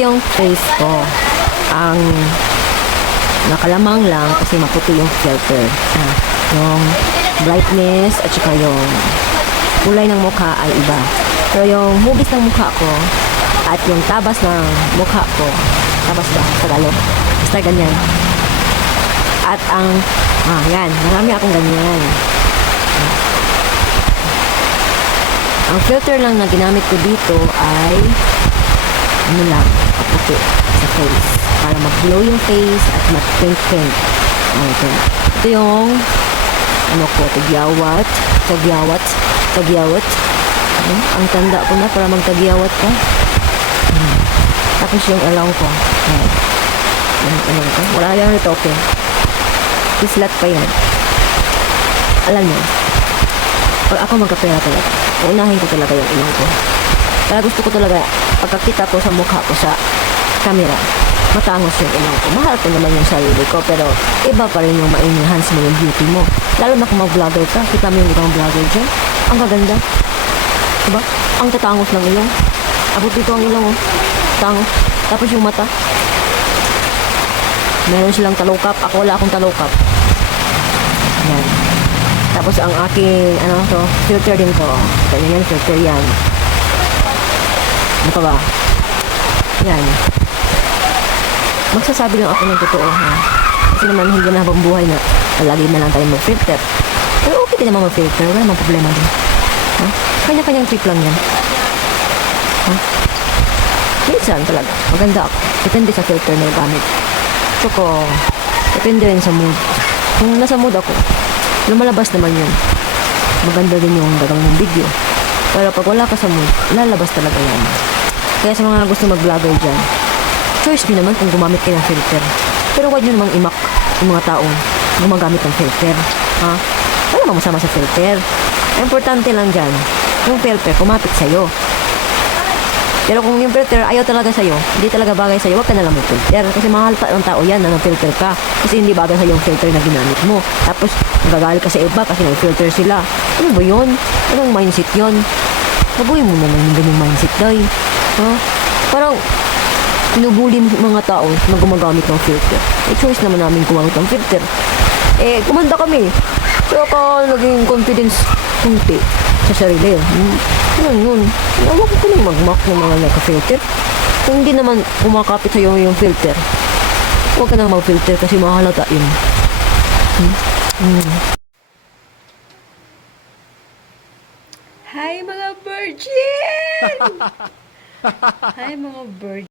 yung face ko. Ang nakalamang lang kasi maputi yung filter. Yung brightness at saka yung kulay ng mukha ay iba. Pero yung hugis ng mukha ko at yung tabas ng mukha ko, tabas ba? Tagalog? Basta ganyan. At ang, yan, marami akong ganyan. Ang filter lang na ginamit ko dito ay ano lang, puti sa face. Para mag-glow yung face at mag-pink-pink. Ito yung ano ko, tagyawat. Ang tanda ko na para magtagyawat ka. Tapos yung alaw ko. Wala yan ito, okay. Islat pa yan. Alam niyo, pag ako magkapera talaga, unahin ko talaga yung ilong ko. Kaya gusto ko talaga, pagkakita ko sa mukha ko sa camera, matangos yung ilong ko. Mahal ko naman yung sarili ko, pero iba pa rin yung ma-enhance mo yung beauty mo. Lalo na kung mag-vlogger ka, kita mo yung ibang vlogger dyan. Ang kaganda. Diba? Ang tatangos ng ilong. Abot dito ang ilong, oh. Tangos. Tapos yung mata. Meron silang talukap. Ako wala akong talukap. Yan. Tapos ang aking, filter din ko. Ganyan yan, filter yan. Ano pa ba? Yan. Magsasabi lang ako ng totoo, ha? Kasi naman hindi na habang buhay na lagi na lang tayo mag-filter. Pero okay din naman mag-filter. Wala namang problema din. Ha? Kanya-kanyang trip lang yan. Ha? Minsan talaga. Maganda ako. Depende sa filter na gamit. So, depende rin sa mood. Kung nasa mood ako, lumalabas naman yun. Maganda din yung gagawin ng video. Pero pag wala ka sa mood, lalabas talaga yan. Kaya sa mga gusto mag-vlogger dyan, choice nyo naman kung gumamit kayo ng filter. Pero huwag nyo namang imak yung mga taong gumagamit ng filter. Ha? Wala namang masama sa filter. Importante lang dyan, yung filter kumapit sa'yo. Pero kung yung filter ayaw talaga sa'yo, hindi talaga bagay sa'yo, huwag ka na lang mag-filter. Kasi mahalata ng tao yan na nag-filter ka. Kasi hindi bagay sa'yo yung filter na ginamit mo. Tapos, nagagalit ka sa iba kasi nag-filter sila. Ano ba yun? Anong mindset yun? Mabuhay mo naman yung ganyang mindset, day. Ha? Parang, pinubuli mo mga tao na gumagamit ng filter. Choice naman namin gumamit ng filter. Kumanda kami. Pero ka naging confidence kunti sa sarili. Yun. Huwag ko nang mag-mock ng mga naka-filter. Kung hindi naman kumakapit sa'yo yung filter, huwag ka nang mag-filter kasi mahalata yun. Hi mga virgin! Hi mga virgin!